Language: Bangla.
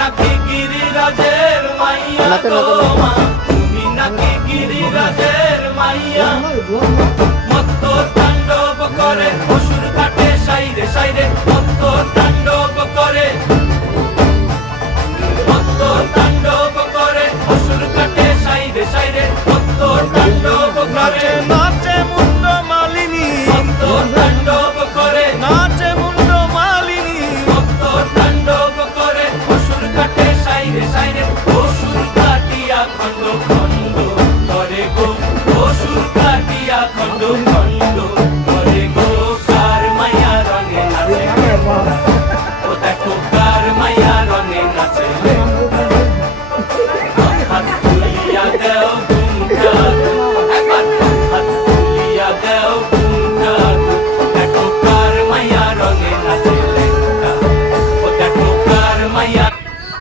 নাকি গিরিরাজের মাইয়া গো মা, তুমি নাকি গিরিরাজের মাইয়া। মত্ত তাণ্ডব করে অসুর কাটে সাইরে সাইরে, মত্ত তাণ্ডব করে